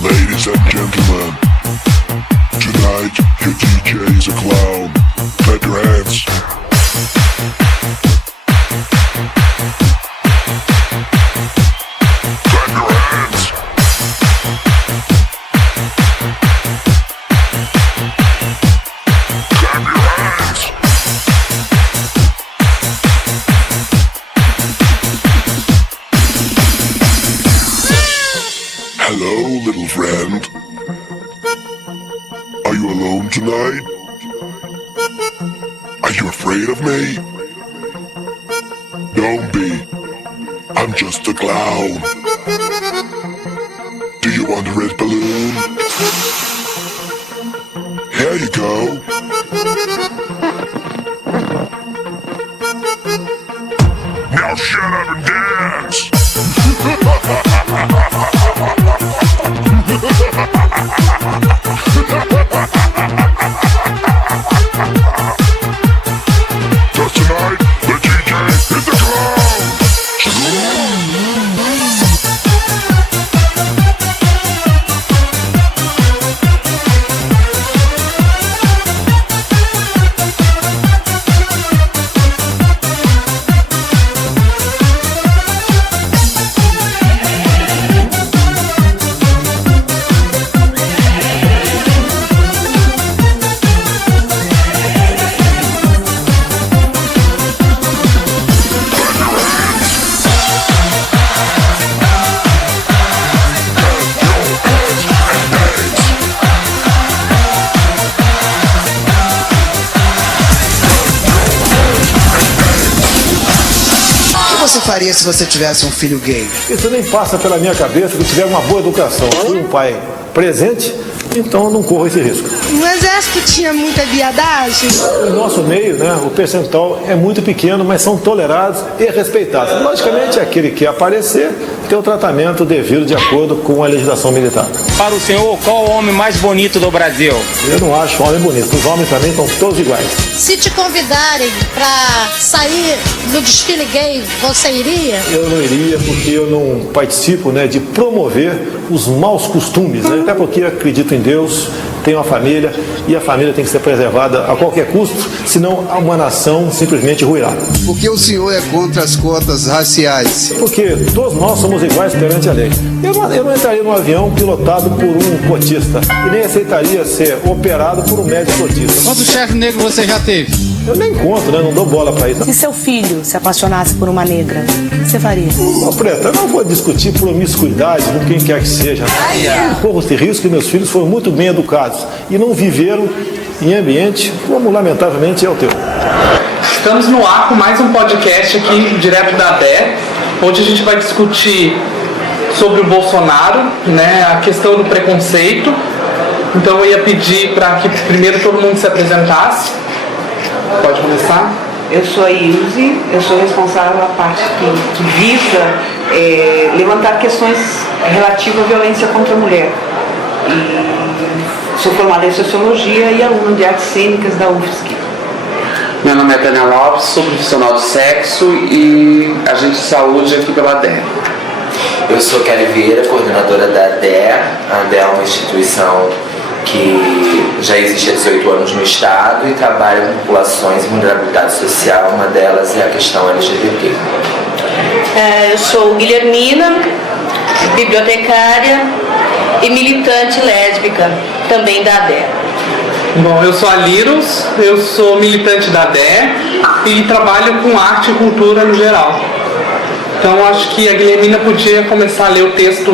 Ladies and gentlemen, tonight your DJ is a clown. Clap your hands. Clap your hands. Clap your hands. Hello, little friend. Are you alone tonight? Are you afraid of me? Don't be. I'm just a clown. Do you want a red balloon? Here you go. Now shut up and dance! Just tonight, the DJ is the clown! O que você faria se você tivesse um filho gay? Isso nem passa pela minha cabeça que tiver uma boa educação. Fui um pai presente, então eu não corro esse risco. No exército tinha muita viadagem? No nosso meio, né, o percentual é muito pequeno, mas são tolerados e respeitados. Logicamente, aquele que quer aparecer tem o tratamento devido de acordo com a legislação militar. Para o senhor, qual o homem mais bonito do Brasil? Eu não acho homem bonito. Os homens, para mim, estão todos iguais. Se te convidarem para sair no desfile gay, você iria? Eu não iria porque eu não participo, né, de promover os maus costumes, né? Até porque acredito em Deus, tenho uma família e a família tem que ser preservada a qualquer custo, senão uma nação simplesmente ruirá. Por que o senhor é contra as cotas raciais? Porque todos nós somos iguais perante a lei. Eu não entraria num avião pilotado por um cotista e nem aceitaria ser operado por um médico cotista. Quanto chefe negro você já teve? Eu nem conto, né? Não dou bola pra isso. Se seu filho se apaixonasse por uma negra, o que você faria? Ô, Preta, eu não vou discutir promiscuidade com quem quer que seja. Eu corro esse risco que meus filhos foram muito bem educados e não viveram em ambiente como, lamentavelmente, é o teu. Estamos no ar com mais um podcast aqui, direto da DE, onde a gente vai discutir sobre o Bolsonaro, né, a questão do preconceito. Então eu ia pedir para que primeiro todo mundo se apresentasse. Pode começar? Eu sou a Ilse, eu sou responsável pela parte que visa levantar questões relativas à violência contra a mulher. E sou formada em Sociologia e aluna de Artes Cênicas da UFSC. Meu nome é Tânia Lopes, sou profissional de sexo e agente de saúde aqui pela DE. Eu sou Kelly Vieira, coordenadora da DE. A DE é uma instituição que já existe há 18 anos no Estado e trabalha com populações em vulnerabilidade social, uma delas é a questão LGBT. Eu sou Guilhermina, bibliotecária e militante lésbica, também da DE. Bom, eu sou a Liros, eu sou militante da DE e trabalho com arte e cultura no geral. Então acho que a Guilhermina podia começar a ler o texto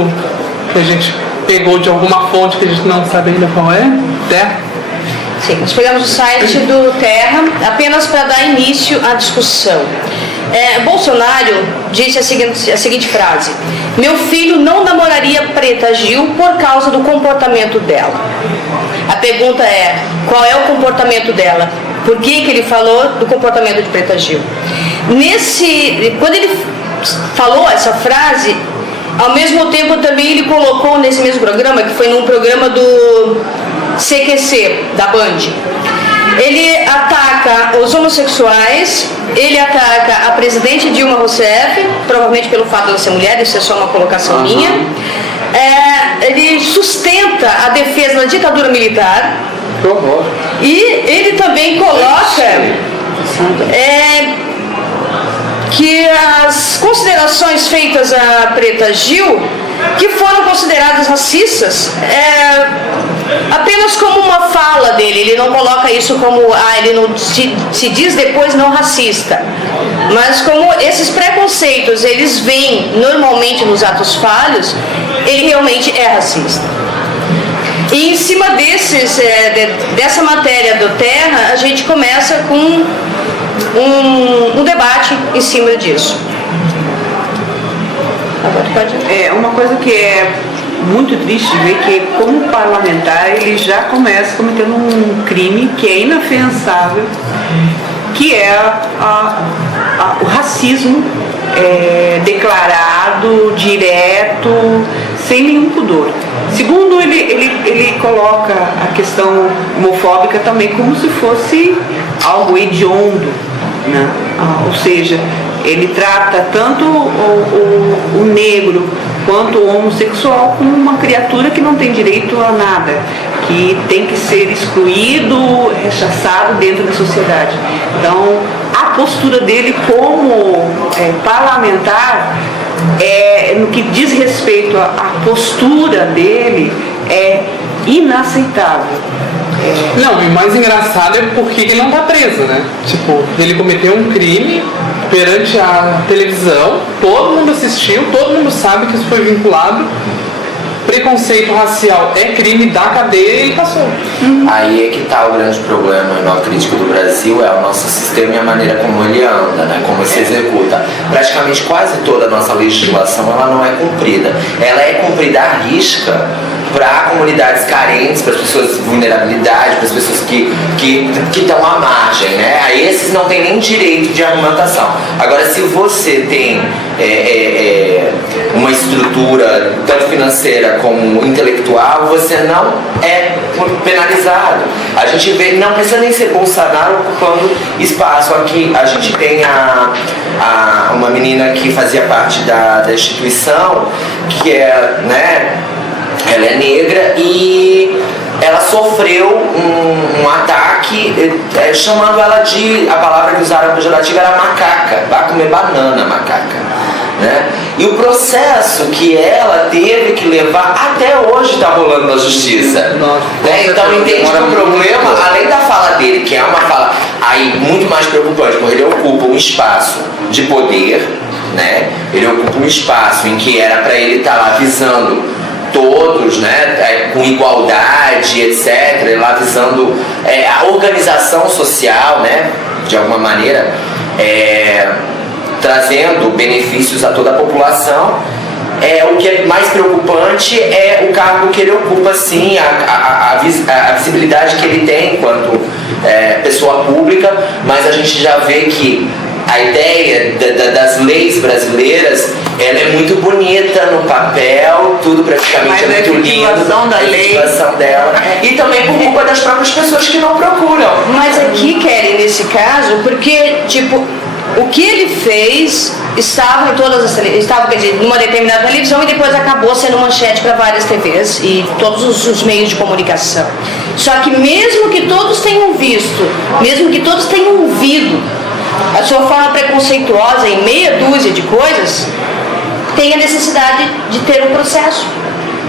que a gente pegou de alguma fonte que a gente não sabe ainda qual é. Terra? Sim, nós pegamos o site do Terra apenas para dar início à discussão. Bolsonaro disse a seguinte frase: meu filho não namoraria Preta Gil por causa do comportamento dela. A pergunta é, qual é o comportamento dela? Por que ele falou do comportamento de Preta Gil? Quando ele falou essa frase, ao mesmo tempo também ele colocou nesse mesmo programa, que foi num programa do CQC, da Band, ele ataca os homossexuais, ele ataca a presidente Dilma Rousseff, provavelmente pelo fato de ela ser mulher, isso é só uma colocação minha. Ele sustenta a defesa da ditadura militar. Que horror. E ele também coloca que as considerações feitas a Preta Gil, que foram consideradas racistas, apenas como uma fala dele. Ele não coloca isso como, ele não se diz depois não racista, mas como esses preconceitos eles vêm normalmente nos atos falhos, ele realmente é racista. E em cima dessa matéria do Terra, a gente começa com um debate em cima disso. Agora pode. Uma coisa que é muito triste de ver que, como parlamentar, ele já começa cometendo um crime que é inafiançável, que é o racismo declarado, direto, sem nenhum pudor. Segundo, ele coloca a questão homofóbica também como se fosse algo hediondo, né? Ou seja, ele trata tanto o negro quanto o homossexual como uma criatura que não tem direito a nada, que tem que ser excluído, rechaçado dentro da sociedade. Então, a postura dele como parlamentar, no que diz respeito à postura dele, é inaceitável. Não, e o mais engraçado é porque ele não tá preso, né? Tipo, ele cometeu um crime perante a televisão, todo mundo assistiu, todo mundo sabe que isso foi vinculado. Preconceito racial é crime da cadeia e ele passou. Aí é que tá o grande problema no crítico do Brasil, é o nosso sistema e a maneira como ele anda, né? Como se executa. Praticamente quase toda a nossa legislação ela não é cumprida. Ela é cumprida à risca para comunidades carentes, para as pessoas de vulnerabilidade, para as pessoas que estão à margem, né? Aí esses não têm nem direito de argumentação. Agora, se você tem uma estrutura tanto financeira como intelectual, você não é penalizado. A gente vê, não precisa nem ser Bolsonaro ocupando espaço. Aqui a gente tem uma menina que fazia parte da instituição, que é, né, ela é negra e ela sofreu um ataque chamando ela a palavra que usaram pejorativa era macaca, vai comer banana, macaca, né? E o processo que ela teve que levar até hoje está rolando na justiça, né? Então entende que o problema, além da fala dele, que é uma fala aí muito mais preocupante, porque ele ocupa um espaço de poder, né? Ele ocupa um espaço em que era para ele estar lá visando todos, né, com igualdade, etc., lá visando a organização social, né, de alguma maneira, trazendo benefícios a toda a população. O que é mais preocupante é o cargo que ele ocupa, sim, a visibilidade que ele tem enquanto pessoa pública, mas a gente já vê que a ideia das leis brasileiras, ela é muito bonita no papel, tudo praticamente é muito lindo, a legislação dela, e também por culpa das próprias pessoas que não procuram. Mas aqui, Kelly, nesse caso, porque, tipo, o que ele fez estava em todas as estava, quer dizer, numa determinada televisão e depois acabou sendo manchete para várias TVs e todos os meios de comunicação. Só que mesmo que todos tenham visto, mesmo que todos tenham ouvido a sua forma preconceituosa em meia dúzia de coisas, tem a necessidade de ter um processo.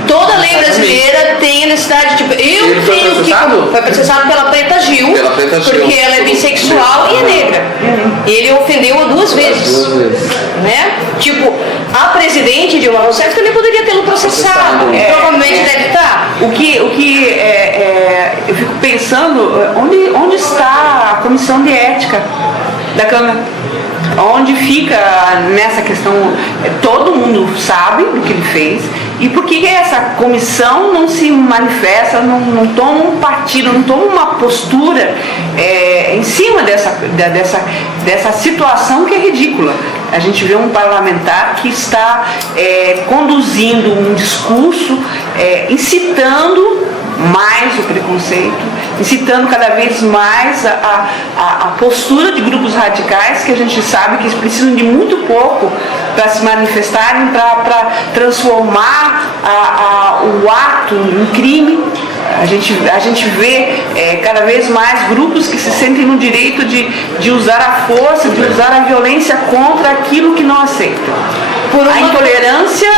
Toda lei brasileira tem a necessidade de... Ele foi processado? Foi processado pela Preta Gil, porque ela é bissexual e é negra. E ele ofendeu-a duas vezes. Né? Tipo, a presidente Dilma Rousseff também poderia tê-lo processado. Provavelmente deve estar. O que eu fico pensando, onde está a comissão de ética da Câmara? Onde fica nessa questão? Todo mundo sabe do que ele fez. E por que essa comissão não se manifesta, não toma um partido, não toma uma postura em cima dessa situação que é ridícula? A gente vê um parlamentar que está conduzindo um discurso incitando mais o preconceito, incitando cada vez mais a postura de grupos radicais, que a gente sabe que eles precisam de muito pouco para se manifestarem, para transformar o ato em crime. A gente vê cada vez mais grupos que se sentem no direito de usar a força, de usar a violência contra aquilo que não aceitam. A intolerância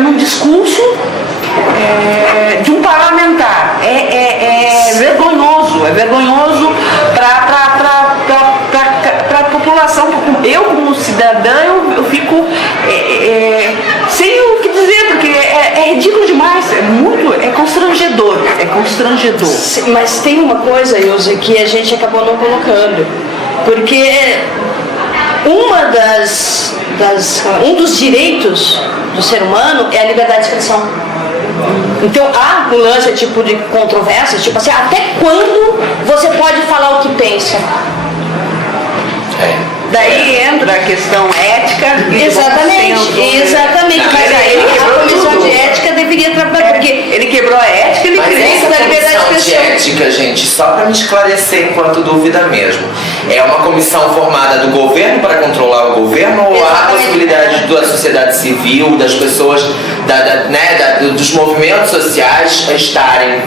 num discurso de um parlamentar é vergonhoso para a população. Eu, como cidadã, eu fico sem o que dizer, porque é ridículo demais, é constrangedor. Mas tem uma coisa, Ilse, que a gente acabou não colocando, porque um dos direitos do ser humano é a liberdade de expressão. Então há um lance tipo de controvérsia, tipo assim, até quando você pode falar o que pensa? Daí entra a questão ética. Exatamente. Mas aí a comissão de ética deveria trabalhar, porque ele quebrou a ética, ele criou da liberdade de expressão. De ética, gente, só para me esclarecer enquanto dúvida mesmo, é uma comissão formada do governo para controlar o governo, ou há a possibilidade da sociedade civil, das pessoas, dos movimentos sociais estarem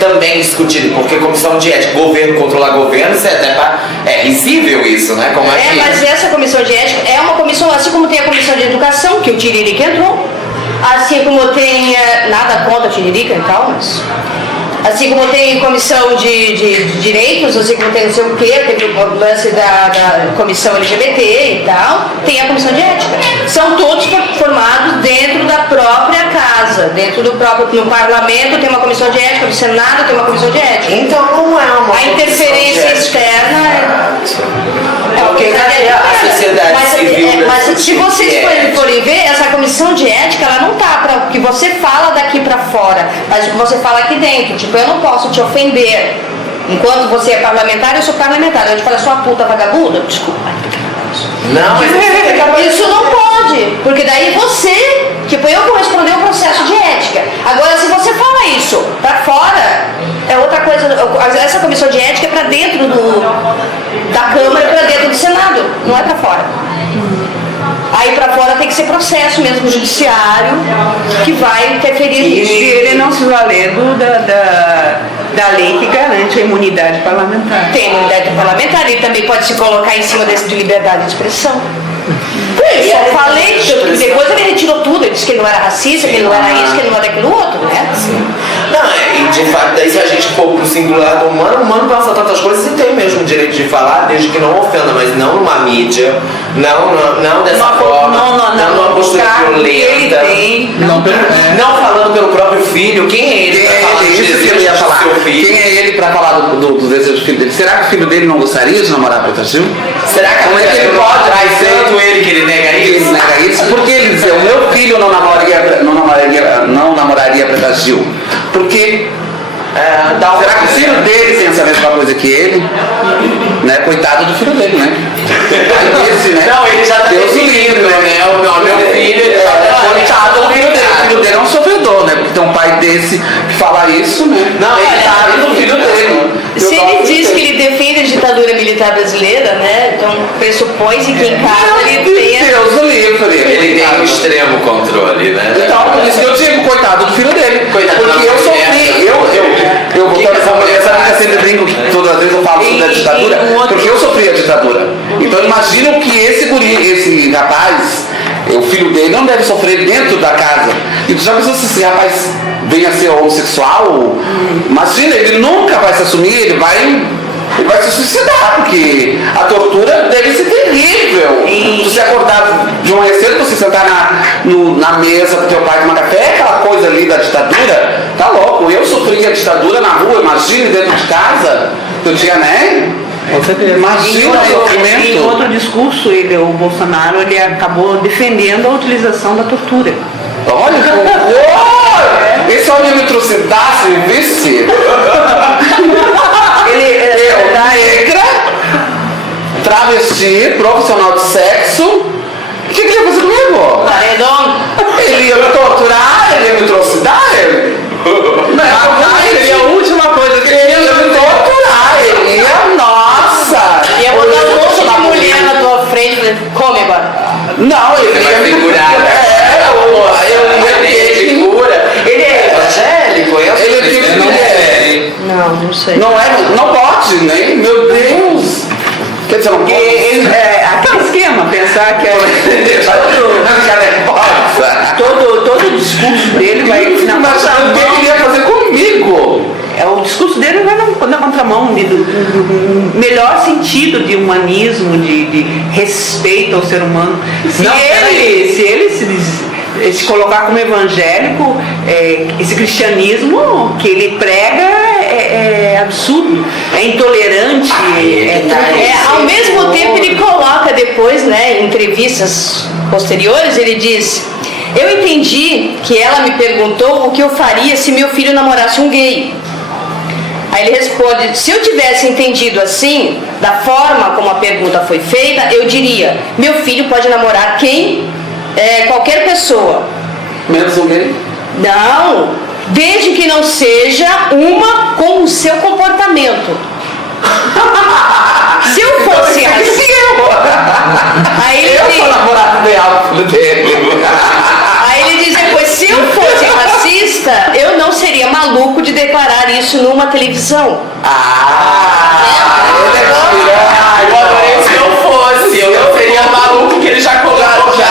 também discutindo? Porque comissão de ética, governo controlar governo, isso é risível isso, né? Como mas essa comissão de ética é uma comissão, assim como tem a comissão de educação, que o Tiririca entrou, assim como tem, nada contra a Tiririca e tal, mas assim como tem comissão de direitos, assim como tem não sei o quê, teve o lance da comissão LGBT e tal, tem a comissão de ética. São todos formados dentro da própria casa, no parlamento tem uma comissão de ética, no Senado tem uma comissão de ética. Então não é uma a interferência externa porque a sociedade civil. Mas se vocês forem ver, essa comissão de ética, ela não tá para o que você fala daqui para fora, mas o que você fala aqui dentro. Tipo, eu não posso te ofender. Enquanto você é parlamentar, eu sou parlamentar. Eu te falo, sua puta vagabunda, desculpa. Não, mas isso não pode, porque daí você, tipo, eu vou responder um processo de ética. Agora, se você fala isso pra fora, é outra coisa. Essa comissão de ética é pra dentro da Câmara, pra dentro do Senado, não é pra fora. Aí pra fora tem que ser processo mesmo judiciário que vai interferir nisso. E ele não se valendo da lei que garante a imunidade parlamentar. Tem imunidade parlamentar, ele também pode se colocar em cima de liberdade de expressão. Eu só falei, depois ele retirou tudo, ele disse que ele não era racista, que ele não era isso, que ele não era aquilo outro, né? Sim. Não, e de fato, daí se a gente for pro singular do humano, o humano passa tantas coisas e tem mesmo o direito de falar, desde que não ofenda, mas não numa mídia, não dessa forma, não numa postura violenta, não falando pelo próprio filho. Quem é ele pra falar isso que eu ia falar? Quem é ele pra falar do desejo do filho dele? Será que o filho dele não gostaria de namorar Preta Gil? Será que como é que ele pode tanto ele que ele nega isso? Ele nega isso porque ele diz, o meu filho não namoraria Preta Gil. Porque será que o filho dele pensa a mesma coisa que ele? Né? Coitado do filho dele, né? Não, ele já tá Deus o livre, né? Meu filho, ele já tá coitado do filho dele. O filho dele é um sofredor, né? Porque tem um pai desse que fala isso, né? Não, ele sabe do filho dele. Se ele diz que ele defende a ditadura militar brasileira, né? Então pressupõe-se que em casa ele tenha. Deus o livre. Ele tem um extremo controle, né? Então, por isso que eu digo, coitado do filho dele. Coitado porque eu sofri, eu sempre brinco que todas as vezes eu falo sobre a ditadura, porque eu sofri a ditadura. Então imagina o que esse rapaz, o filho dele, não deve sofrer dentro da casa. E tu já pensou se esse rapaz venha a ser homossexual? Imagina, ele nunca vai se assumir, ele vai se suicidar, porque a tortura deve ser terrível. Tu se acordar de manhã cedo, você sentar na mesa com teu pai tomar café, aquela coisa ali da ditadura, tá louco. Eu sofri a ditadura na rua, imagine dentro de casa, eu tinha, né? Com certeza. Imagina o sofrimento. Em outro discurso, o Bolsonaro, ele acabou defendendo a utilização da tortura. Olha que horror! Esse homem me trucidasse, me visse. Negra, travesti, profissional de sexo. O que ele ia fazer comigo? Paredão. Ele ia me torturar, ele ia me trucidar, ele. Seria a última coisa isso aí. Não pode, né? Meu Deus! Quer dizer, não pode. Aquele esquema, pensar que todo o discurso dele vai na contramão. O que ele ia fazer comigo? O discurso dele vai na contramão do melhor sentido de humanismo, de respeito ao ser humano. Se ele se colocar como evangélico, esse cristianismo que ele prega é absurdo, é intolerante. Ao mesmo tempo ele coloca depois, né, em entrevistas posteriores, ele diz: eu entendi que ela me perguntou o que eu faria se meu filho namorasse um gay. Aí ele responde: se eu tivesse entendido assim, da forma como a pergunta foi feita, eu diria: meu filho pode namorar qualquer pessoa. Menos um gay? Não, desde que não seja uma com o seu comportamento. Se eu fosse assim, aí ele eu sou namorado ideal dele. Aí ele diz depois: se eu fosse racista, eu não seria maluco de declarar isso numa televisão. Eu adorei se eu fosse. Eu não seria maluco que ele já colocou já.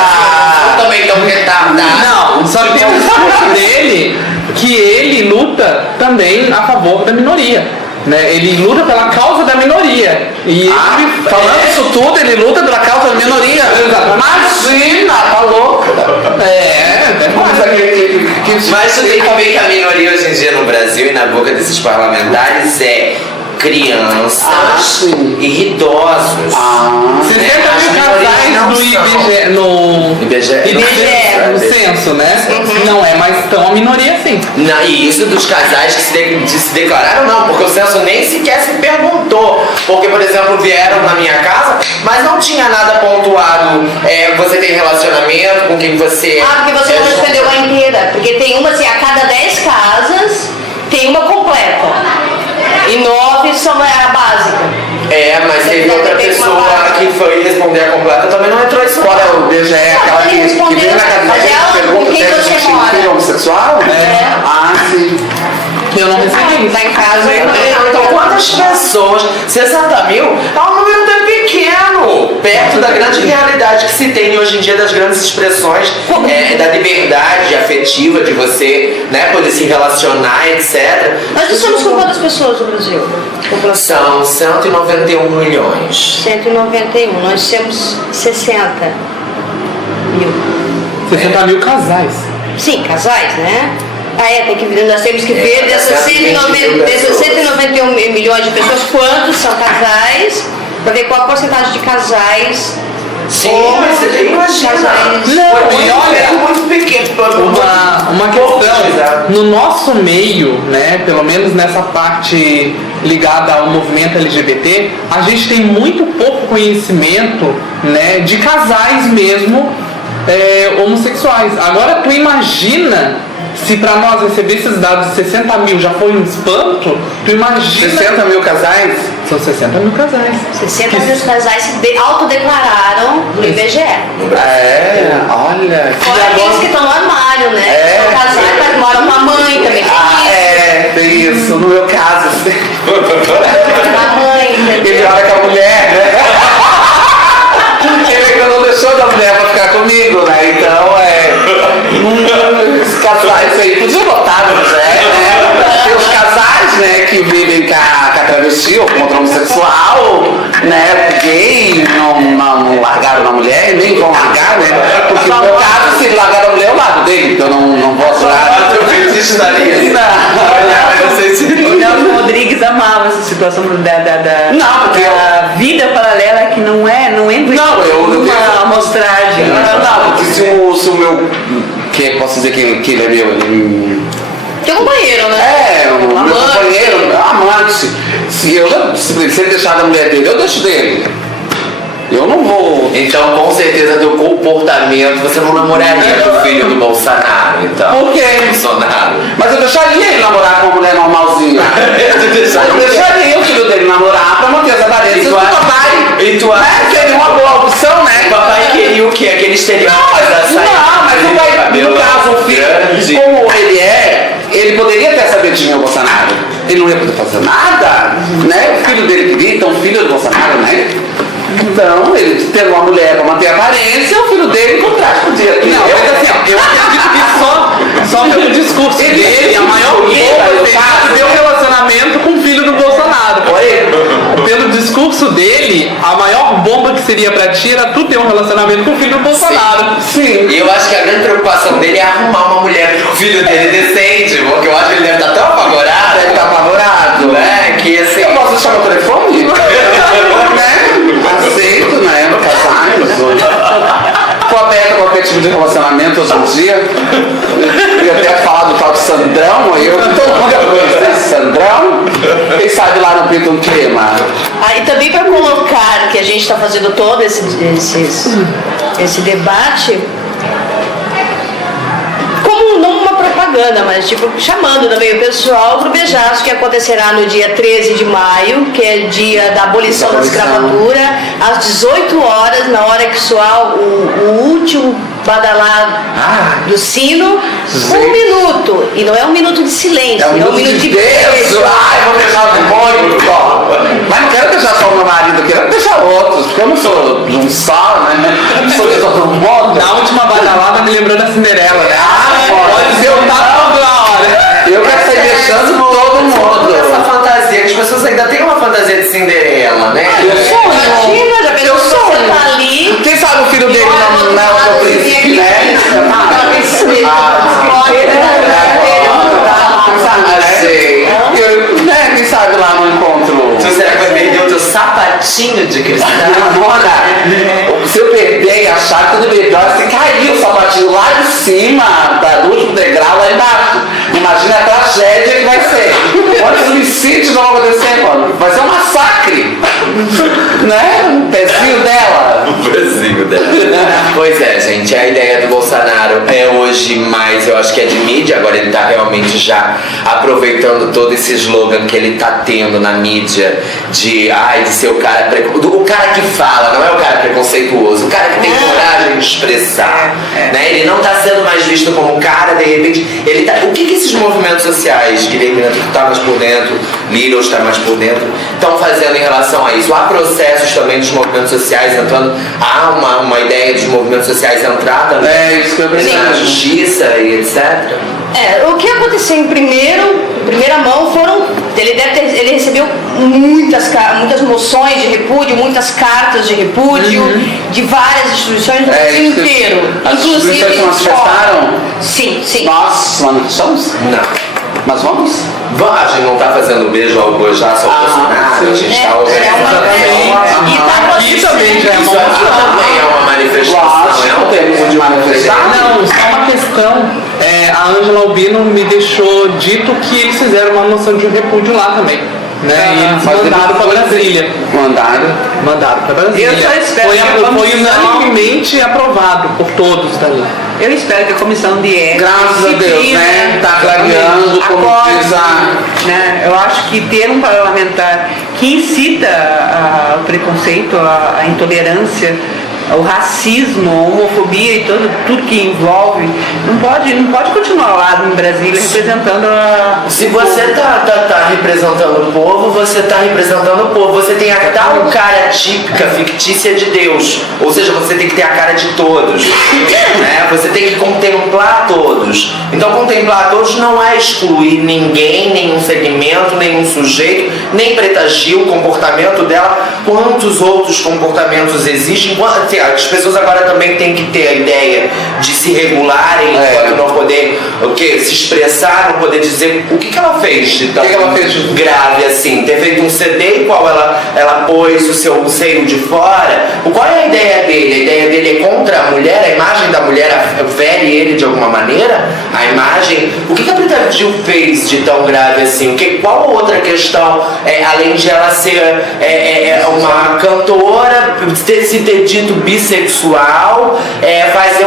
Eu também tão retardado. Não, só que tem um discurso dele que ele luta também a favor da minoria. Né? Ele luta pela causa da minoria. E falando isso tudo, ele luta pela causa da minoria. Imagina, tá louco. Mas tu tem que ver que a minoria hoje em dia no Brasil e na boca desses parlamentares é crianças e idosos. 60 mil casais no IBGE, no censo, né? Não é mais tão a minoria assim. Não, e isso dos casais que se declararam, não, porque o censo nem sequer se perguntou. Porque, por exemplo, vieram na minha casa, mas não tinha nada pontuado. Você tem relacionamento com quem você... porque você não respondeu a inteira. Porque tem uma, assim, a cada 10 casas, tem uma completa. E 9 são a básica. Mas teve outra pessoa que foi responder a completa, também não entrou isso. Qual é o BGE? Aquela que vem na cadeia e pergunta se você tem filho homossexual? Sim. Eu não recebi. Tá em casa. Então, quantas pessoas? 60 mil? É um número tão pequeno, perto da grande realidade que se tem hoje em dia, das grandes expressões da liberdade afetiva de você, né, poder se relacionar, etc. Nós estamos com quantas pessoas no Brasil? São 191 milhões. 191. Nós temos 60 mil. 60 mil casais. Sim, casais, né? Tem que ver, nós temos que ver dessas 191 milhões de pessoas, quantos são casais, para ver qual a porcentagem de casais. Sim, mas você imagina. Não, e olha, muito pequeno. Uma questão, no nosso meio, né, pelo menos nessa parte ligada ao movimento LGBT, a gente tem muito pouco conhecimento, né, de casais mesmo homossexuais. Agora tu imagina se pra nós receber esses dados de 60 mil já foi um espanto, tu imagina... 60 mil casais? São 60 mil casais. 60 mil casais se autodeclararam no IBGE. Olha... Fora aqueles que estão no armário, né? São casais que moram com a mãe também. Tem isso. No meu caso, a mãe, entendeu? ele olha com a mulher, né? Ele não deixou da mulher pra ficar comigo, né? Então, os casais aí, podia botar no GE, né? Tem os casais, né, que vivem com a travesti ou com outro homossexual, né, gay, não largaram na mulher, nem vão largar, né? Porque no meu caso, se largaram a mulher, eu largo dele, então eu não posso largar. Eu fiz isso daí. O Nelson Rodrigues amava essa situação da vida paralela que não entra numa amostragem. Não, porque se o meu... posso dizer que ele é meu... Tem um companheiro, né? Meu companheiro, amante. Se ele deixar da mulher dele, eu deixo dele. Eu não vou. Então, com certeza, teu comportamento, você não namoraria com o filho do Bolsonaro, então. Por quê? Bolsonaro. Mas eu deixaria ele namorar com uma mulher normalzinha. Eu deixaria o filho dele namorar pra manter as aparências do papai. E tu acha? Seria uma boa opção, né? O papai queria o quê? Aquele estereótipo da saia. Não, mas o pai, no caso, o filho, como ele poderia ter essa redimir o Bolsonaro? Ele não ia poder fazer nada, né? O filho dele queria, então o filho do Bolsonaro, né? Então, ele teve uma mulher pra manter a aparência, o filho dele contraste podia. Não, mas assim, ó, eu acredito que só pelo discurso dele, a maior bomba seria ter um relacionamento com o filho do Bolsonaro. Pelo discurso dele, a maior bomba que seria pra ti era tu ter um relacionamento com o filho do Bolsonaro. Sim. E eu acho que a grande preocupação dele é arrumar uma mulher pro filho dele decente, porque eu acho que ele deve estar tão apavorado. Deve estar apavorado, né? Que assim. Eu posso deixar meu telefone? Né? Aceito, né? Casarmos. Tô aberta a qualquer tipo de relacionamento hoje em dia. Eu ia até falar do tal de Sandrão, eu não tô nunca conhecendo esse Sandrão. Quem sabe lá no Pinto um clima. E também para colocar que a gente está fazendo todo esse debate como não uma propaganda, mas tipo chamando também o pessoal para o beijaço que acontecerá no dia 13 de maio, que é dia da abolição da escravatura, às 18 horas, na hora que soar o último badalar do sino, 1 minuto. E não é 1 minuto de silêncio, é um minuto de beijo. Ai, vou deixar o demônio. Mas não quero deixar só o meu marido, eu quero deixar outros, porque eu não sou de um só, né? Eu não sou de todo mundo. Na última badalada me lembrou da Cinderela, né? Pode ser o tato da hora. Eu quero sair deixando todo mundo. Essa fantasia, que as pessoas ainda têm uma fantasia de Cinderela, né? Imagina, já pensou que você tá ali. Quem sabe o filho dele não é o príncipe, né? Quem sabe lá no encontro. Será que vai perder o teu sapatinho de cristal? Se eu perder e achar que tudo melhor, se cair o sapatinho lá de cima, do último degrau lá embaixo. Imagina a tragédia que vai ser. Quantos homicídios vão acontecer, mano? Vai ser um massacre. Né? O pezinho dela. O pezinho dela. Pois é, gente, a ideia do Bolsonaro é hoje mais, eu acho que é de mídia, agora ele tá realmente já aproveitando todo esse slogan que ele tá tendo na mídia de ser o cara o cara que fala, não é o cara preconceituoso, o cara que tem coragem de expressar, né? Ele não tá sendo mais visto como cara, de repente, ele tá... O que esses movimentos sociais, Guilherme Neto tá mais por dentro, Lira está mais por dentro, estão fazendo em relação a isso? Há processos também dos movimentos sociais entrando, há uma ideia dos movimentos sociais entrar também isso que eu na justiça e etc. O que aconteceu em primeira mão foram... Ele recebeu muitas moções de repúdio, muitas cartas de repúdio de várias instituições do Brasil inteiro. As instituições se manifestaram? Sim. Nós manifestamos? Não. Mas vamos? A gente não tá fazendo beijo ao boijaço ao Bolsonaro, a gente tá organizando. Aqui também já é uma também é uma manifestação. Não temos de manifestar? Não, só uma questão. A Ângela Albino me deixou dito que eles fizeram uma moção de repúdio lá também. Né? E eles mandaram para Brasília. Mandaram para Brasília. Eu só espero foi unanimemente aprovado por todos dali. Eu espero que a comissão de ética, graças a Deus, né? Tá clareando como diz né? Eu acho que ter um parlamentar que incita o preconceito, a intolerância, o racismo, a homofobia e tudo que envolve, não pode continuar lá em Brasília representando Se você tá representando o povo, você tá representando o povo. Você tem a tal cara típica, fictícia de Deus. Ou seja, você tem que ter a cara de todos. Né? Você tem que contemplar todos. Então contemplar todos não é excluir ninguém, nenhum segmento, nenhum sujeito, nem Preta Gil, o comportamento dela. Quantos outros comportamentos existem? As pessoas agora também têm que ter a ideia de se regularem enquanto não poder se expressar, não poder dizer o que ela fez de tão grave assim. Ter feito um CD qual ela pôs o seu seio de fora. Qual é a ideia dele? A ideia dele é contra a mulher? A imagem da mulher fere ele de alguma maneira? A imagem... O que a Preta Gil fez de tão grave assim? Qual outra questão, além de ela ser uma cantora, se ter dito bissexual, fazer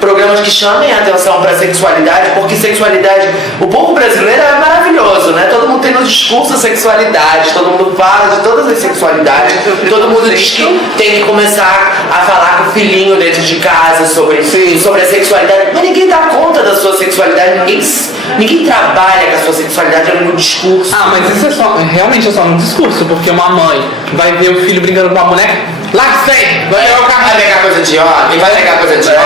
programas que chamem a atenção para a sexualidade, porque sexualidade, o povo brasileiro é maravilhoso, né? Todo mundo tem no discurso a sexualidade, todo mundo fala de todas as sexualidades, todo mundo diz que tem que começar a falar com o filhinho dentro de casa sobre a sexualidade, mas ninguém dá conta da sua sexualidade, Ninguém trabalha com a sua sexualidade no discurso. Ah, mas isso realmente é só no discurso, porque uma mãe vai ver o filho brincando com uma boneca, lá que sei, vai pegar o carro. Vai pegar coisa de homem, vai pegar coisa de homem,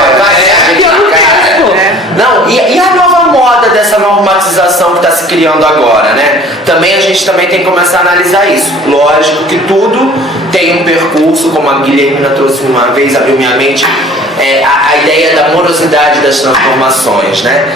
Não, e a nova moda dessa normatização que está se criando agora, né? A gente também tem que começar a analisar isso. Lógico que tudo tem um percurso, como a Guilhermina trouxe uma vez, abriu minha mente, a ideia da morosidade das transformações, né?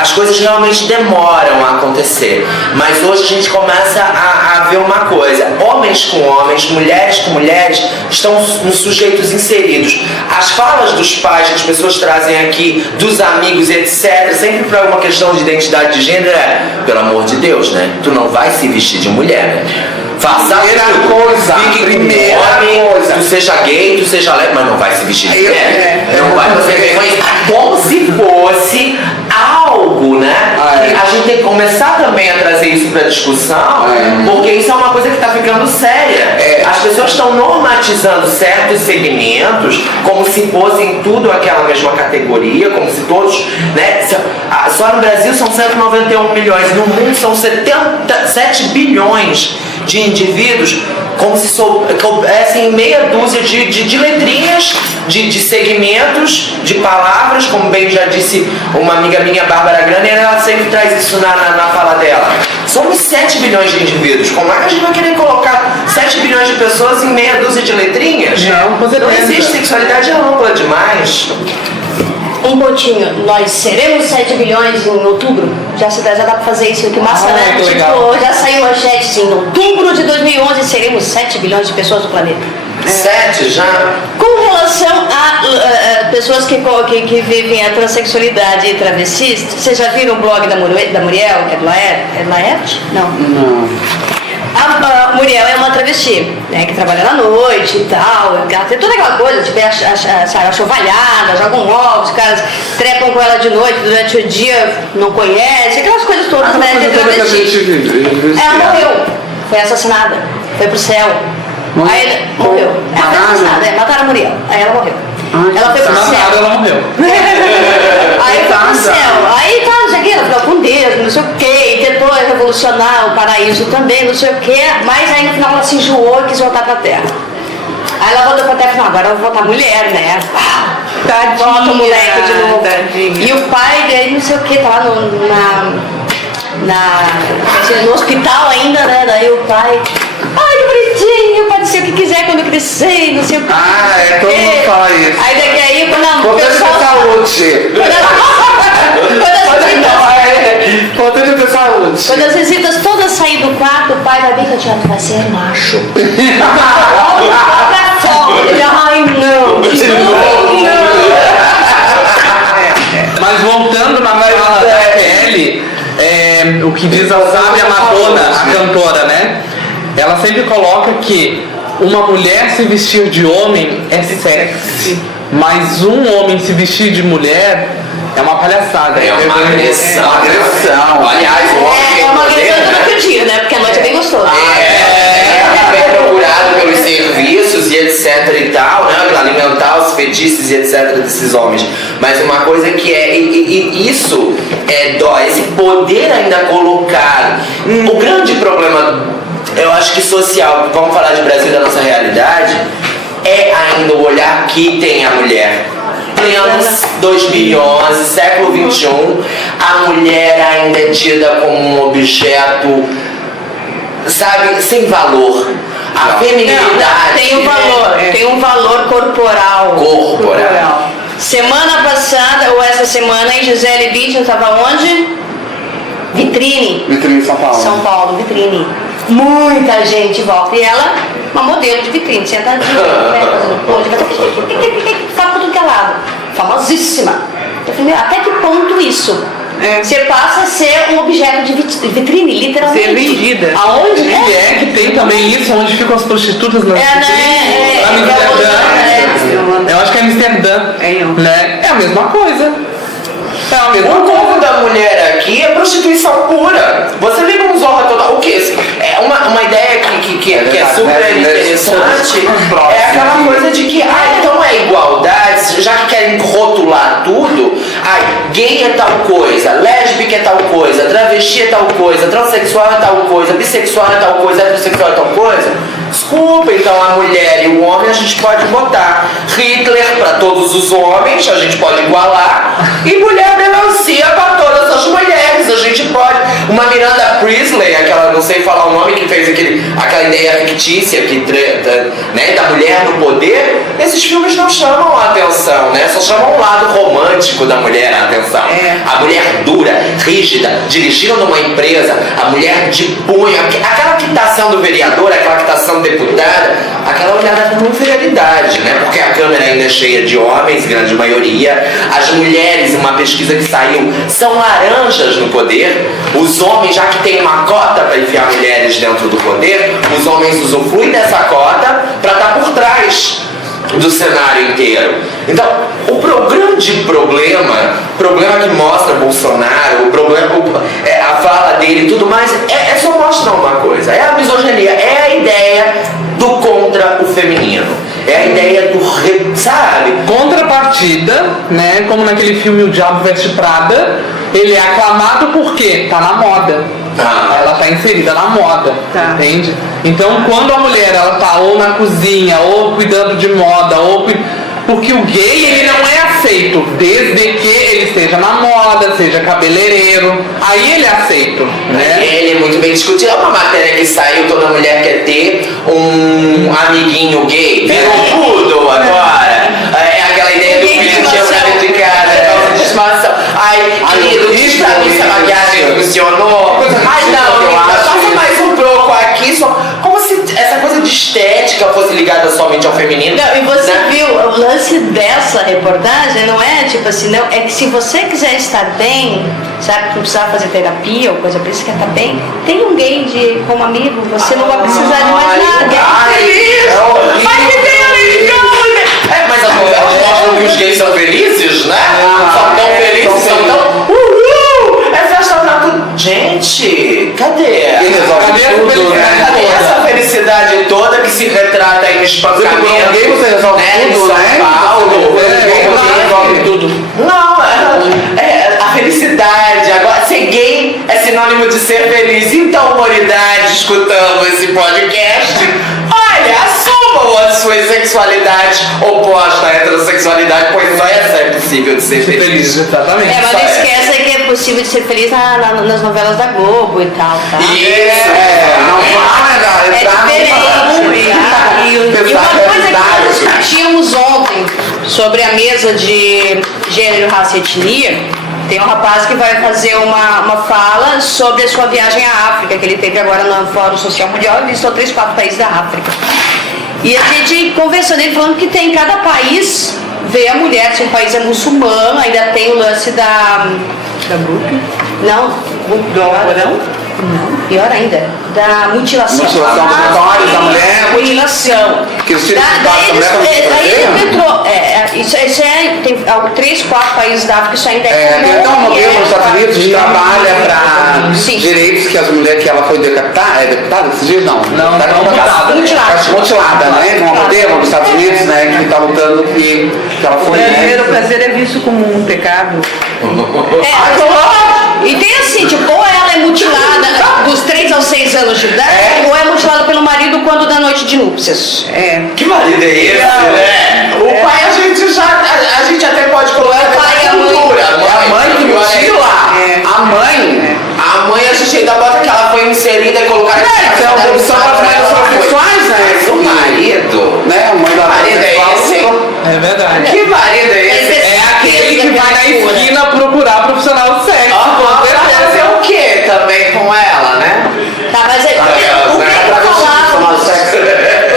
As coisas realmente demoram a acontecer, mas hoje a gente começa a ver uma coisa: homens com homens, mulheres com mulheres estão nos sujeitos inseridos. As falas dos pais que as pessoas trazem aqui, dos amigos, etc., sempre para uma questão de identidade de gênero pelo amor de Deus, né? Tu não vai se vestir de mulher, né? Faça primeira coisa, tu seja gay, tu seja lésbica, mas não vai se vestir de mulher. Não vai você ver como se fosse algo, né? E a gente tem que começar também a trazer isso pra discussão, porque isso é uma coisa que tá ficando séria. As pessoas estão normatizando certos segmentos como se fossem tudo aquela mesma categoria, como se todos, né? Só no Brasil são 191 milhões, no mundo são 7 bilhões de indivíduos, como se soubessem meia dúzia de letrinhas, de segmentos, de palavras, como bem já disse uma amiga minha, Bárbara Grana, ela sempre traz isso na fala dela. Somos 7 bilhões de indivíduos, como é que a gente vai querer colocar 7 bilhões de pessoas em meia dúzia de letrinhas? Não existe, sexualidade é ampla demais. Um pontinho, nós seremos 7 bilhões em outubro? Já dá pra fazer isso, que massa, né? Tipo, já saiu a chat assim, em outubro de 2011 seremos 7 bilhões de pessoas no planeta. 7 já? Com relação a pessoas que vivem a transexualidade e travestis, vocês já viram o blog da Muriel, que é Laerte? Não. A Muriel é uma travesti, né, que trabalha na noite e tal, ela tem toda aquela coisa, tipo, a chovalhada, jogam ovos, os caras trepam com ela de noite, durante o dia não conhece, aquelas coisas todas, né, de travesti. Ela morreu, foi assassinada, foi pro céu. Aí morreu. Ela foi assassinada, mataram a Muriel, aí ela morreu. Ela foi pro céu. Ela morreu. Aí foi pro céu. Aí tá, não sei o que, ela ficou com Deus, não sei o que, tentou revolucionar o paraíso também, não sei o que, mas aí no final ela se enjoou e quis voltar pra terra. Aí ela voltou pra terra e falou, agora eu vou voltar mulher, né? Volta o moleque de novo. E o pai dele, não sei o que, tá lá no hospital ainda, né? Daí o pai, ai que bonitinho, pode ser o que quiser quando crescer, não sei o que. Todo mundo fala isso. Aí daqui aí, quando o pessoal... Quando as visitas todas saírem do quarto, o pai vai ver que a tia vai ser macho. Ai não. Mas voltando na fala da Kelly, o que diz a Sábia Madonna, a cantora, né? Ela sempre coloca que uma mulher se vestir de homem é sexy, mas um homem se vestir de mulher é uma palhaçada. É uma agressão. Aliás, o homem é uma agressão durante o dia, né? Porque a noite é bem gostosa. É bem procurado pelos serviços e etc e tal, né? Alimentar os fetiches e etc desses homens. Mas uma coisa que isso dói, esse poder ainda colocado. O grande problema, eu acho que social, vamos falar de Brasil, da nossa realidade, é ainda o olhar que tem a mulher. Em anos 2011, século XXI, a mulher ainda é tida como um objeto, sabe, sem valor. A feminilidade tem um valor corporal. Semana passada, ou essa semana, em Gisele Bündchen estava onde? Vitrine. Vitrine São Paulo. São Paulo, Vitrine. Muita gente volta. E ela, uma modelo de vitrine, sentadinha, fazendo pose, tá por tudo que é lado. Famosíssima. Eu falei, até que ponto isso? Você passa a ser um objeto de vitrine, literalmente. Ser vendida. Aonde? Que tem também isso, onde ficam as prostitutas nas vitrines. Amsterdã. Eu acho que é Amsterdã. Né? É a mesma coisa. O povo da mulher aqui é prostituição pura. Você liga um Zorra Total. O que? É uma ideia que é super interessante. É aquela coisa de que, então é igualdade, já que querem rotular tudo, gay é tal coisa, lésbica lésbica é tal coisa, travesti é tal coisa, transexual é tal coisa, bissexual é tal coisa, heterossexual é tal coisa. Desculpa, então a mulher e o homem a gente pode botar Hitler para todos os homens, a gente pode igualar, e mulher melancia para todas as mulheres, a gente pode. Uma Miranda Priestley, aquela, não sei falar o nome, que fez aquela ideia fictícia que, né, da mulher no poder, esses filmes não chamam a atenção, né? Só chamam o lado romântico da mulher a atenção. A mulher dura, rígida, dirigindo numa empresa, a mulher de punho, aquela que está sendo vereadora, aquela que está sendo deputada, aquela olhada com inferioridade, né? Porque a Câmara ainda é cheia de homens, grande maioria. As mulheres, uma pesquisa que saiu, são laranjas no poder. Os homens, já que tem uma cota para enfiar mulheres dentro do poder, os homens usufruem dessa cota para estar por trás do cenário inteiro. Então, o grande problema que mostra Bolsonaro, a fala dele e tudo mais, só mostra uma coisa, é a misoginia, é a ideia do contra o feminino, é a ideia do, sabe? Contrapartida, né, como naquele filme O Diabo Veste Prada, ele é aclamado porque tá na moda. Ela tá inserida na moda, entende? Então, quando a mulher ela tá ou na cozinha, ou cuidando de moda, porque o gay ele não é aceito desde que ele esteja na moda, seja cabeleireiro, aí ele é aceito, né? Ele é muito bem discutido. É uma matéria que saiu, toda mulher quer ter um amiguinho gay, virou tudo agora. É aquela ideia do filho que é pra de casa, calça de estimação. Ai, querido, diz pra mim se a maquiagem funcionou. Ai, não, passa mais um troco aqui, só como se essa coisa de estética fosse ligada somente ao feminino. Não, e você viu, o lance dessa reportagem não é tipo assim, não, é que se você quiser estar bem, sabe, que não precisar fazer terapia ou coisa por isso, quer estar bem, tem um gay como amigo, você não vai precisar de mais nada. Mas que tem americano! Mas as novelas mostram que os gays são felizes, né? São tão felizes, são tão... É festa pra tudo. Gente, cadê? Cadê essa felicidade toda que se retrata aí no espancamento? Você resolve tudo, né? Não, a felicidade. Agora, ser gay é sinônimo de ser feliz. Então, humanidade, escutando esse podcast, olha, assumam a sua sexualidade oposta à heterossexualidade, pois só essa é possível de ser feliz. Exatamente. Mas não esqueça que é possível de ser feliz nas novelas da Globo e tal, tá? Isso, É diferente. E uma coisa que nós discutimos ontem sobre a mesa de gênero, raça e etnia, tem um rapaz que vai fazer uma fala sobre a sua viagem à África, que ele teve agora no Fórum Social Mundial, ele visitou 3, 4 países da África. E a gente conversou nele falando que tem em cada país, vê a mulher, se um país é muçulmano, ainda tem o lance da Brooklyn? Não. Do Alcorão? Não, pior ainda, da mutilação. Mutilação dos menores da mulher. Mutilação. Que os filhos da daí ele entrou. Isso tem 3, 4 países da África, isso ainda é. Tem até um modelo nos Estados Unidos que trabalha para direitos que as mulheres que ela foi decapitada, deputada esses dias? Não, mutilada, né? Um modelo nos Estados Unidos, né? Que está lutando que ela foi. O prazer é visto como um pecado. E tem assim, tipo, ou ela é mutilada dos 3 aos 6 anos de idade, ou é mutilada pelo marido quando da noite de núpcias. Que marido é esse, né? O pai a gente até pode colocar a mãe que mutila. A mãe a gente ainda bota que ela foi inserida e colocada. É uma opção para as mulheres homossexuais, né? Mas o marido, né? O marido é esse? É verdade. Que marido é esse? É aquele que vai na esquina procurar profissional de sexo. Pra fazer o quê também com ela, né? Tá, mas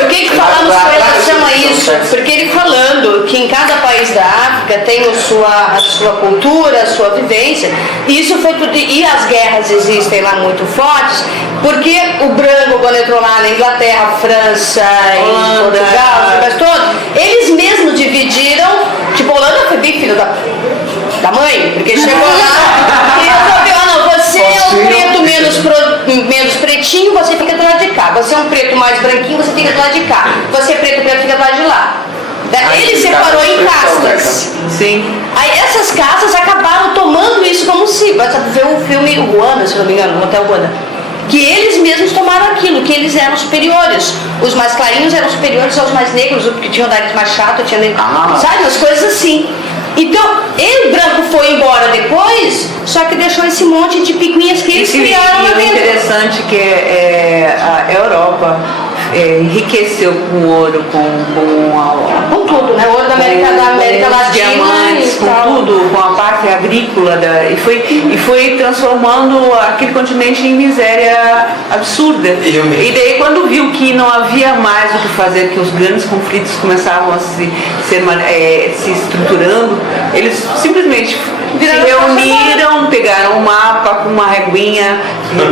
o que falamos com relação a isso? Porque ele falando que em cada país da África tem a sua cultura, a sua vivência, isso foi tudo, e as guerras existem lá muito fortes, porque o branco, quando entrou lá na Inglaterra, França, e Portugal, mas todos, eles mesmos dividiram, tipo, Holanda foi bem filho da mãe, porque chegou lá e resolveu, você é um preto menos pretinho, você fica do lado de cá. Você é um preto mais branquinho, você fica do lado de cá. Você é preto, fica do lado de lá. Ele separou em castas. Sim. Aí essas castas acabaram tomando isso como se ver o filme Ruanda, se não me engano, o Hotel Ruanda. Que eles mesmos tomaram aquilo, que eles eram superiores. Os mais clarinhos eram superiores aos mais negros, porque tinham nariz mais chato, tinha sabe, umas coisas assim. Então, ele branco foi embora depois, só que deixou esse monte de picuinhas que eles criaram lá dentro. E o interessante que a Europa enriqueceu com ouro, com tudo, né? Ouro da América Latina, diamantes, com tudo, com a parte agrícola e foi transformando aquele continente em miséria absurda. E daí quando viu que não havia mais o que fazer, que os grandes conflitos começavam a se estruturando, eles simplesmente se reuniram, pegaram um mapa com uma reguinha,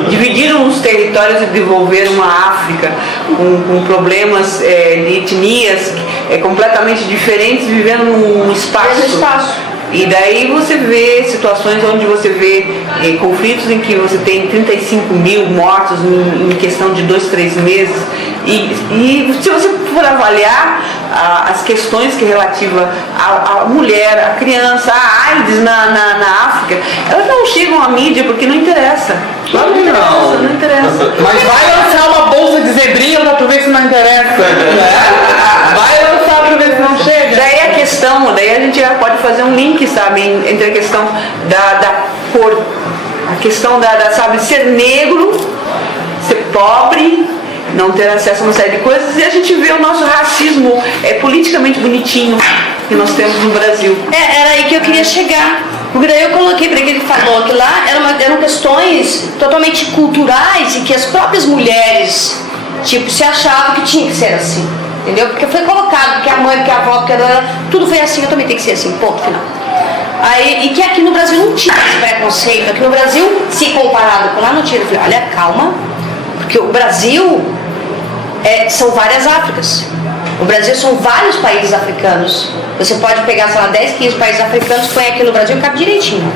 dividiram os territórios e desenvolveram uma África com problemas de etnias completamente diferentes, vivendo num espaço. E daí você vê situações onde você vê conflitos em que você tem 35 mil mortos em questão de 2-3 meses. E se você for avaliar as questões que é relativa à mulher, à criança, à AIDS na África, elas não chegam à mídia porque não interessa. Não interessa. Mas vai lançar uma bolsa de zebrinha pra tu ver se não interessa. Vai lançar pra ver se não chega. Daí a gente já pode fazer um link, sabe, entre a questão da cor, a questão sabe, ser negro, ser pobre, não ter acesso a uma série de coisas, e a gente vê o nosso racismo politicamente bonitinho que nós temos no Brasil. Era aí que eu queria chegar. Porque daí eu coloquei para que ele falou que lá eram questões totalmente culturais e que as próprias mulheres, tipo, se achavam que tinha que ser assim. Entendeu? Porque foi colocado, porque a mãe, porque a avó, porque tudo foi assim, eu também tenho que ser assim, ponto final. Aí, e que aqui no Brasil não tinha esse preconceito, aqui no Brasil, se comparado com lá, não tinha. Eu falei, olha, calma, porque o Brasil são várias Áfricas. O Brasil são vários países africanos. Você pode pegar, sei lá, 10, 15 países africanos, põe aqui no Brasil e cabe direitinho.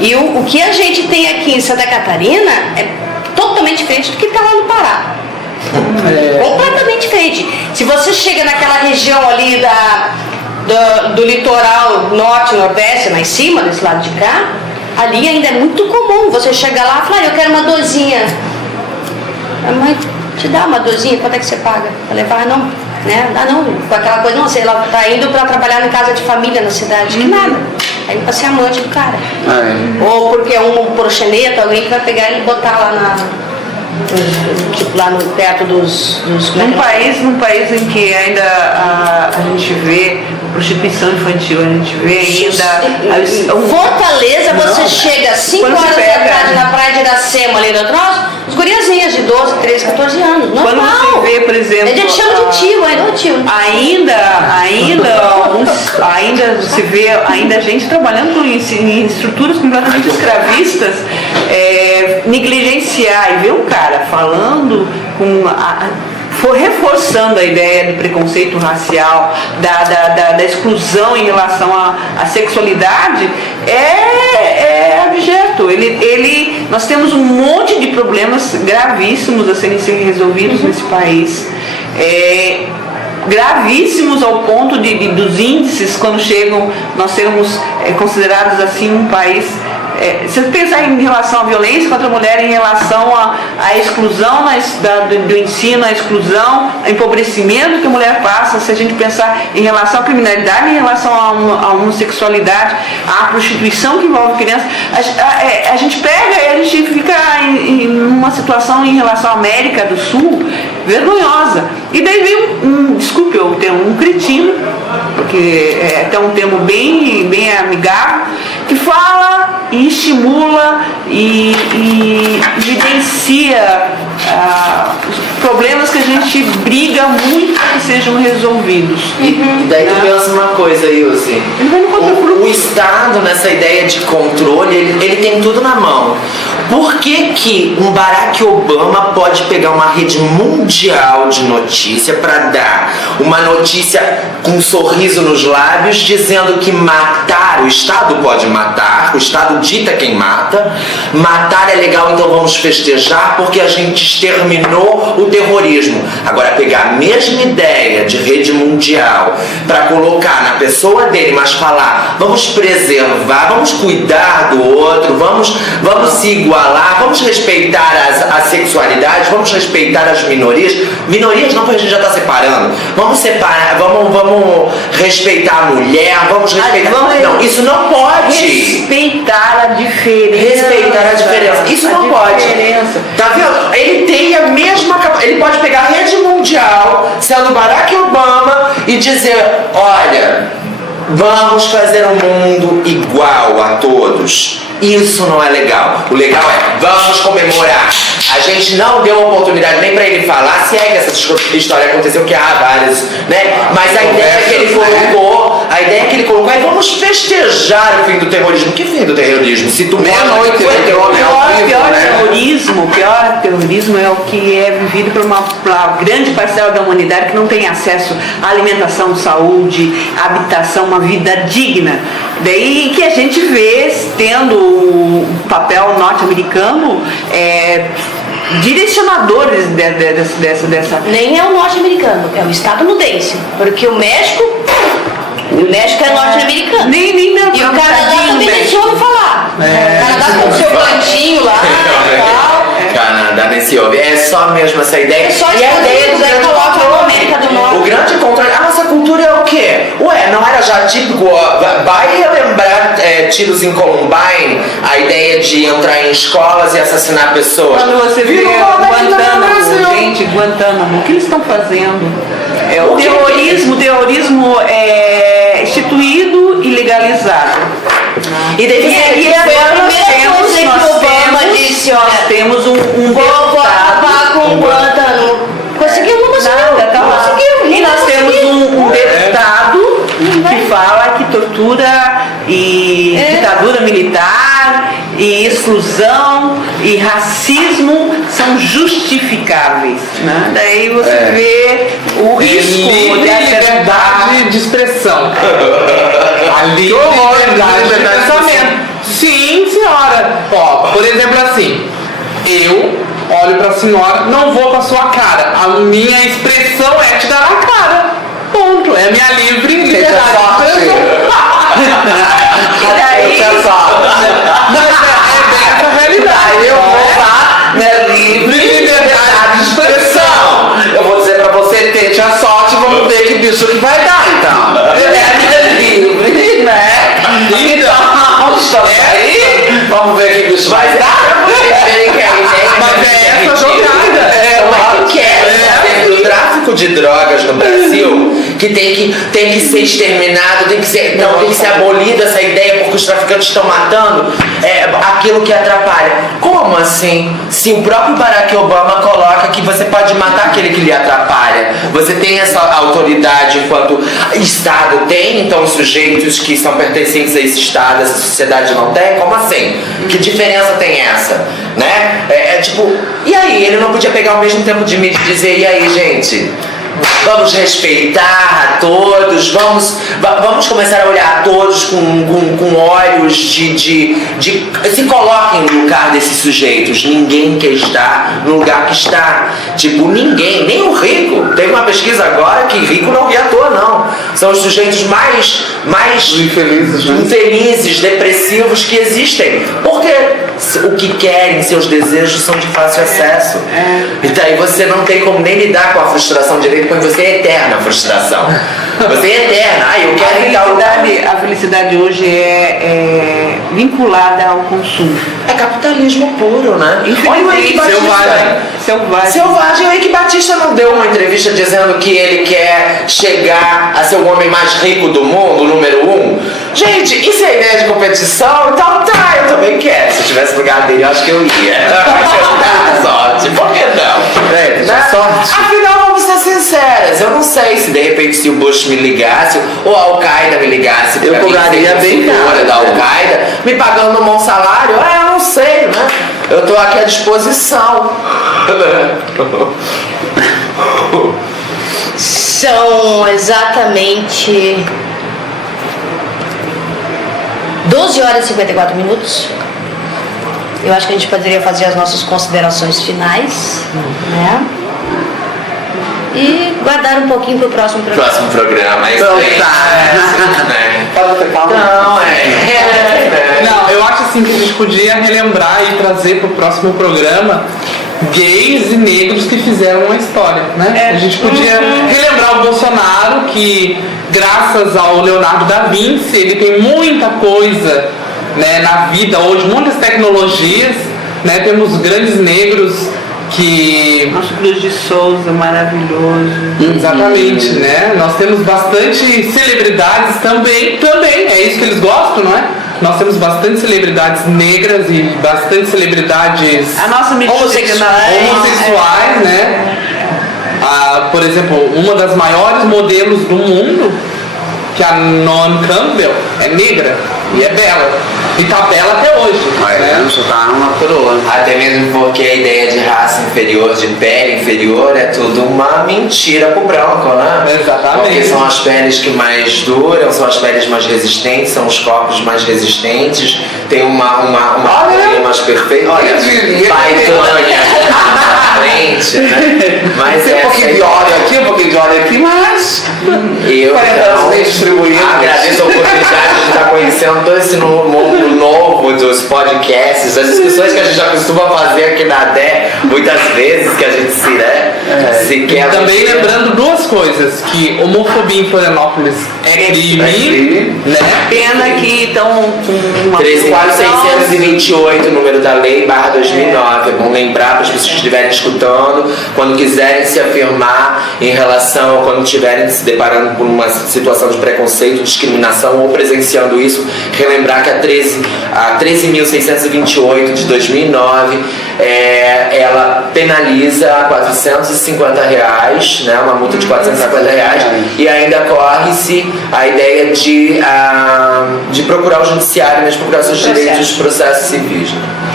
E o que a gente tem aqui em Santa Catarina é totalmente diferente do que está lá no Pará. Completamente diferente. Se você chega naquela região ali do litoral norte, nordeste, lá em cima, desse lado de cá, ali ainda é muito comum você chegar lá e falar, eu quero uma dozinha. A mãe te dá uma dozinha, quanto é que você paga? Ela vai, não, né? Não, com aquela coisa, não sei, ela tá indo para trabalhar em casa de família na cidade, que nada. Aí pra ser amante do cara. Ou porque é um proxeneta, alguém que vai pegar ele e botar lá tipo lá perto dos num país em que ainda a gente vê prostituição infantil, a gente vê ainda Fortaleza, você chega às 5 horas da tarde na praia de Iracema ali no troço, os guriazinhas de 12, 13, 14 anos, normal. Quando você vê, por exemplo, a gente chama de tio, ainda você vê ainda gente trabalhando em estruturas completamente escravistas, negligenciar e ver um cara falando reforçando a ideia do preconceito racial, da exclusão em relação à sexualidade, é abjeto. Nós temos um monte de problemas gravíssimos a serem resolvidos nesse país. Gravíssimos ao ponto dos índices, quando chegam, nós sermos considerados assim um país. Se você pensar em relação à violência contra a mulher, em relação à exclusão do ensino, à exclusão, ao empobrecimento que a mulher passa, se a gente pensar em relação à criminalidade, em relação à homossexualidade, à prostituição que envolve crianças, a gente pega e a gente fica em uma situação em relação à América do Sul vergonhosa. E daí vem desculpe o termo, um cretino, porque é até um termo bem amigável, que fala e estimula e evidencia os problemas que a gente briga muito que sejam resolvidos. E daí tu pensa uma coisa, Ilse, o Estado nessa ideia de controle, ele tem tudo na mão. Por que um Barack Obama pode pegar uma rede mundial de notícia para dar uma notícia com um sorriso nos lábios, dizendo que matar, o Estado pode matar, o Estado dita quem mata, matar é legal, então vamos festejar porque a gente exterminou o terrorismo. Agora, pegar a mesma ideia de rede mundial para colocar na pessoa dele, mas falar, vamos preservar, vamos cuidar do outro, vamos se igualar, vamos respeitar a sexualidade, vamos respeitar as minorias não, porque a gente já está separando, vamos separar, vamos respeitar a mulher, vamos respeitar, não, isso não pode. Respeitar a diferença. Isso não pode. Tá vendo? Ele tem a mesma, ele pode pegar a rede mundial, sendo Barack Obama, e dizer, olha, vamos fazer um mundo igual a todos. Isso não é legal. O legal é, vamos comemorar. A gente não deu oportunidade nem pra ele falar se é que essa história aconteceu, que há várias, né? Mas a ideia que ele colocou é, vamos festejar o fim do terrorismo. Que fim do terrorismo? Se tu meia-noite o pior terrorismo é o que é vivido por uma grande parcela da humanidade que não tem acesso à alimentação, saúde, habitação, uma vida digna. Daí que a gente vê tendo o papel norte-americano direcionadores dessa. Nem é o norte-americano, é o estadunidense. Porque o México é norte-americano. Nem e o Canadá também deixou eu falar. O Canadá com o seu cantinho lá e tal. Canadá nesse ouve. É só mesmo essa ideia. É só e a ideia do grande América do Norte. O grande controle. A nossa cultura é o quê? Ué, não era já típico? Vai lembrar tiros em Columbine, a ideia de entrar em escolas e assassinar pessoas. Quando você vê Guantánamo, o que eles estão fazendo? O terrorismo é instituído e legalizado. E daí agora nós temos um vou acabar com o Guantánamo. Conseguiu? E nós temos um deputado que fala que tortura e ditadura militar e exclusão e racismo são justificáveis, né? Daí você vê o risco de liberdade de expressão. Ali liberdade de pensamento. Sim, senhora. Ó, por exemplo, assim, eu olho pra senhora, não vou com a sua cara. A minha expressão é te dar a cara. Ponto. É a minha livre liberdade de expressão. Daí, Mas é dessa realidade. Eu vou usar minha livre liberdade de expressão. Eu vou dizer pra você, tente a sorte, vamos ver que bicho que vai dar, então. É minha livre, né? Então, estamos aí, vamos ver que bicho vai dar. Mas é essa jogada. O tráfico de drogas no Brasil que tem que ser exterminado, tem que ser abolida essa ideia porque os traficantes estão matando aquilo que atrapalha. Como assim? Se o próprio Barack Obama coloca que você pode matar aquele que lhe atrapalha, você tem essa autoridade enquanto Estado tem, então os sujeitos que são pertencentes a esse Estado, essa sociedade não tem? Como assim? Que diferença tem essa? Né? E aí? Ele não podia pegar ao mesmo tempo de me dizer, e aí, gente? Vamos respeitar a todos, vamos começar a olhar a todos com olhos de se coloquem no lugar desses sujeitos. Ninguém quer estar no lugar que está. Ninguém, nem o rico. Teve uma pesquisa agora que rico não ri à toa, não. São os sujeitos mais infelizes, depressivos que existem. Porque o que querem, seus desejos são de fácil acesso. E daí você não tem como nem lidar com a frustração direito, porque você é eterna a frustração. Você é eterna. Eu quero a felicidade hoje é vinculada ao consumo. É capitalismo puro, né? Olha o Eike Batista. Selvagem. O Eike Batista não deu uma entrevista dizendo que ele quer chegar a ser o homem mais rico do mundo, número 1. Gente, isso é ideia de competição? Então tá, eu também quero. Se eu tivesse no lugar dele, eu acho que eu ia. Sorte. Por que não? Sorte. Afinal, vamos ser sinceras. Eu não sei se de repente se o Bush me ligasse ou a Al-Qaeda me ligasse. Eu cobraria bem caro da Al-Qaeda, me pagando um bom salário. Eu não sei, né? Eu tô aqui à disposição. São exatamente 12 horas e 54 minutos. Eu acho que a gente poderia fazer as nossas considerações finais, né? E guardar um pouquinho para o próximo programa. Próximo programa, é isso Então aí. Não, eu acho assim que a gente podia relembrar e trazer para o próximo programa gays e negros que fizeram uma história, né? A gente podia relembrar o Bolsonaro, que graças ao Leonardo da Vinci, ele tem muita coisa, né, na vida hoje, muitas tecnologias, né? Temos grandes negros que... Nosso Cruz de Souza, maravilhoso. Exatamente, né? Nós temos bastante celebridades também, é isso que eles gostam, não é? Nós temos bastante celebridades negras e bastante celebridades A nossa homossexuais, né? Por exemplo, uma das maiores modelos do mundo, que é a Naomi Campbell, é negra e é bela. E tá bela até hoje. Né? Isso tá uma coroa. Até mesmo porque a ideia de raça inferior, de pele inferior, é tudo uma mentira pro branco, né? Exatamente. Porque são as peles que mais duram, são as peles mais resistentes, são os corpos mais resistentes, tem uma pele mais perfeita. Olha, vai tudo aqui na frente, né? Mas tem um pouquinho de óleo aqui, um pouquinho de óleo aqui, mas eu agradeço a oportunidade de estar conhecendo todo esse mundo novo dos podcasts, as discussões que a gente já costuma fazer aqui na DE, muitas vezes que a gente se quer. Também lembrando duas coisas, que homofobia em Florianópolis é crime, né? Pena que estão com uma 13.628, número da lei, /2009. É bom lembrar para as pessoas que estiverem escutando, quando quiserem se afirmar em relação, quando estiverem se deparando por uma situação de preconceito, discriminação ou presenciando isso, relembrar que a 13.628 de 2009, ela penaliza R$450, né, uma multa de R$450, e ainda corre-se a ideia de procurar o judiciário, mas procurar seus direitos, processos civis.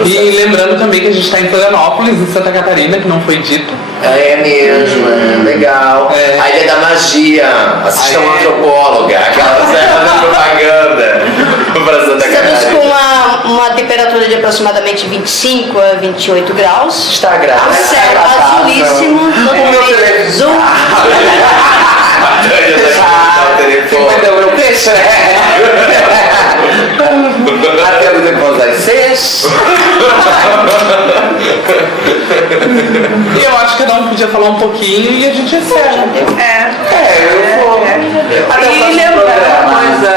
E lembrando também que a gente está em Florianópolis, em Santa Catarina, que não foi dito. É mesmo, legal. A Ilha da Magia, assistam uma antropóloga, aquela fazendo propaganda para Santa Catarina. Estamos com uma temperatura de aproximadamente 25 a 28 graus. Está agradável. O céu azulíssimo, totalmente azul. Entendeu meu peixe? Até depois das 6. E eu acho que cada um podia falar um pouquinho e a gente encerra. E lembrar uma coisa,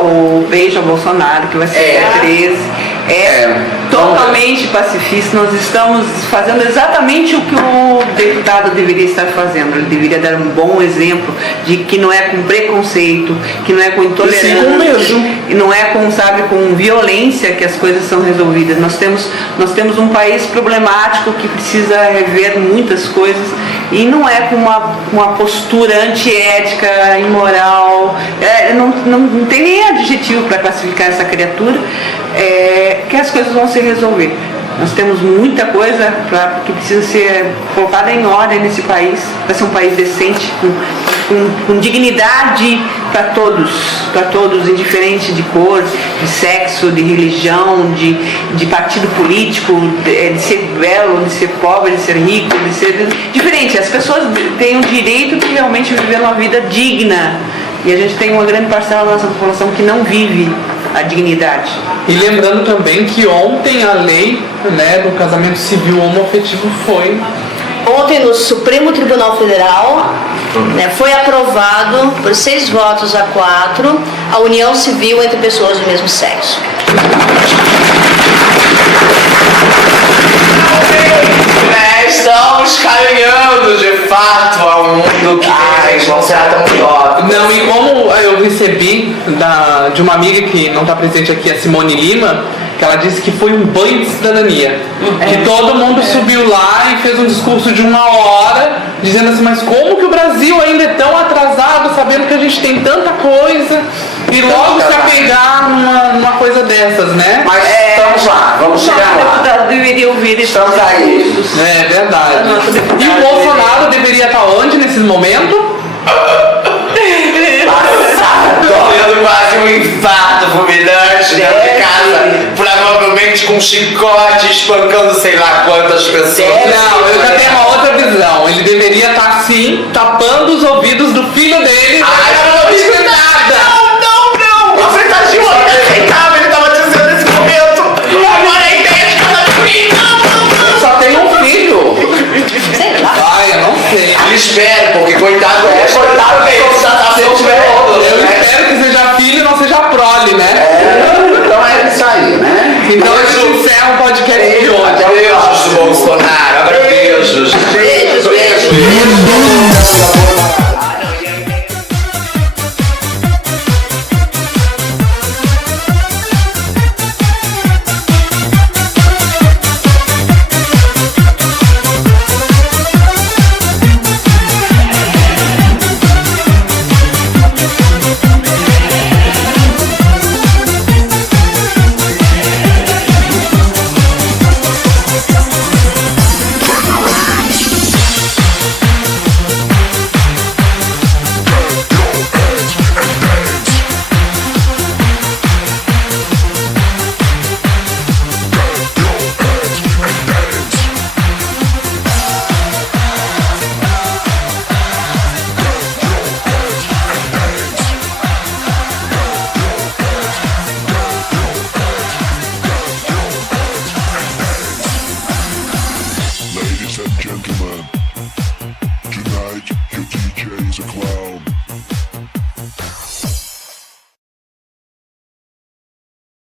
o Beijo ao Bolsonaro, que vai ser dia 13, totalmente pacifista. Nós estamos fazendo exatamente o que o deputado deveria estar fazendo. Ele deveria dar um bom exemplo de que não é com preconceito, que não é com intolerância, e não é com, com violência que as coisas são resolvidas. Nós temos um país problemático que precisa rever muitas coisas, e não é com uma postura antiética, imoral, não tem nem adjetivo para classificar essa criatura, que as coisas vão se resolver. Nós temos muita coisa que precisa ser colocada em ordem nesse país, para ser um país decente, com dignidade para todos, indiferente de cor, de sexo, de religião, de partido político, de ser belo, de ser pobre, de ser rico, de ser diferente. As pessoas têm o direito de realmente viver uma vida digna, e a gente tem uma grande parcela da nossa população que não vive a dignidade. E lembrando também que ontem a lei, né, do casamento civil homoafetivo foi... Ontem no Supremo Tribunal Federal, né, foi aprovado por 6 votos a 4 a união civil entre pessoas do mesmo sexo. Estamos caminhando de fato a um mundo que a gente não será tão óbvio. Não, e como eu recebi de uma amiga que não está presente aqui, a Simone Lima, que ela disse que foi um banho de cidadania. Que todo mundo subiu lá e fez um discurso de 1 hora, dizendo assim, mas como que o Brasil ainda é tão atrasado, sabendo que a gente tem tanta coisa, e E logo se apegar numa coisa dessas, né? Mas estamos lá, vamos chegar lá. O deputado deveria ouvir isso. Estamos aí. É verdade. E o Bolsonaro deveria estar onde nesses momentos? Tendo quase um infarto fulminante dentro de casa, provavelmente com chicote, espancando sei lá quantas pessoas. Não, eu já tenho uma outra visão. Ele deveria estar sim, tapando os ouvidos do filho dele. Ai, não disse nada! Não! Você tá de olho inaceitável, ele tava dizendo nesse momento. E agora a ideia de cada filho. Não! Só tem um filho. Sei lá. Ai, eu não sei. Espero, porque coitado dele. Coitado dele. Eu espero que seja filho e não seja prole, né? Então é isso aí, né? Então a gente encerra o podcast de hoje. Beijos do Bolsonaro, agora beijos.